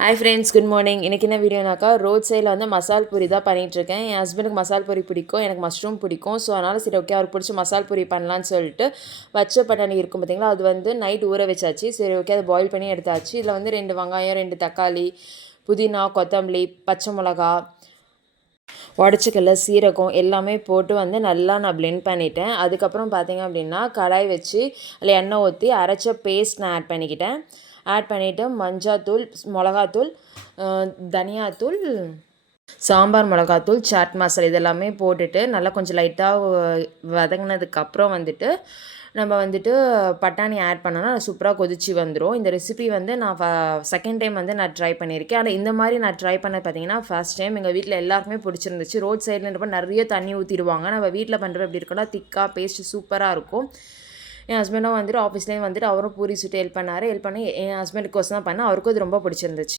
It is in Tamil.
Hi friends, good morning. இன்றைக்கி என்ன வீடியோனாக்கா, ரோட் சைடில் வந்து மசால் பூரி தான் பண்ணிகிட்ருக்கேன். என் ஹஸ்பண்டுக்கு மசால் பூரி பிடிக்கும், எனக்கு மஷ்ரூம் பிடிக்கும். ஸோ அதனால் சரி ஓகே அவருக்கு பிடிச்ச மசால் பூரி பண்ணலான்னு சொல்லிட்டு பச்சை பட்டாணி இருக்கும் பார்த்தீங்களா, அது வந்து நைட் ஊற வச்சாச்சு. சரி ஓகே அதை பாயில் பண்ணி எடுத்தாச்சு. இதில் வந்து 2 வெங்காயம், 2 தக்காளி, புதினா, கொத்தமல்லி, பச்சை மிளகா, உடச்சிக்கல்ல, சீரகம் எல்லாமே போட்டு வந்து நல்லா நான் பிளெண்ட் பண்ணிட்டேன். அதுக்கப்புறம் பார்த்தீங்க அப்படின்னா கடாய் வச்சு அதில் எண்ணெய் ஊற்றி அரைச்ச பேஸ்ட் நான் ஆட் பண்ணிக்கிட்டேன். ஆட் பண்ணிவிட்டு மஞ்சாத்தூள், மிளகாத்தூள், தனியாத்தூள், சாம்பார் மிளகாத்தூள், சாட் மசாலா இதெல்லாமே போட்டுட்டு நல்லா கொஞ்சம் லைட்டாக வதங்கினதுக்கப்புறம் வந்துட்டு நம்ம வந்துட்டு பட்டாணி ஆட் பண்ணோன்னா சூப்பராக கொதிச்சு வந்துடும். இந்த ரெசிபி வந்து நான் செகண்ட் டைம் வந்து நான் ட்ரை பண்ணியிருக்கேன். ஆனால் இந்த மாதிரி நான் ட்ரை பண்ண பார்த்தீங்கன்னா ஃபர்ஸ்ட் டைம் எங்கள் வீட்டில் எல்லாருக்குமே பிடிச்சிருந்துச்சு. ரோட் சைட்லன்றப்ப நிறைய தண்ணி ஊற்றிடுவாங்க. நம்ம வீட்டில் பண்ணுறது எப்படி இருக்குன்னா திக்காக பேஸ்ட்டு சூப்பராக இருக்கும். என் ஹஸ்பண்டும் வந்துட்டு ஆஃபீஸ்லேயும் வந்துட்டு அவரும் பூரி சுட்டு ஹெல்ப் பண்ணார். ஹெல்ப் பண்ணி என் ஹஸ்பண்டுக்கு கோசம் தான் பண்ணேன். அவருக்கும் அது ரொம்ப பிடிச்சிருந்துச்சு.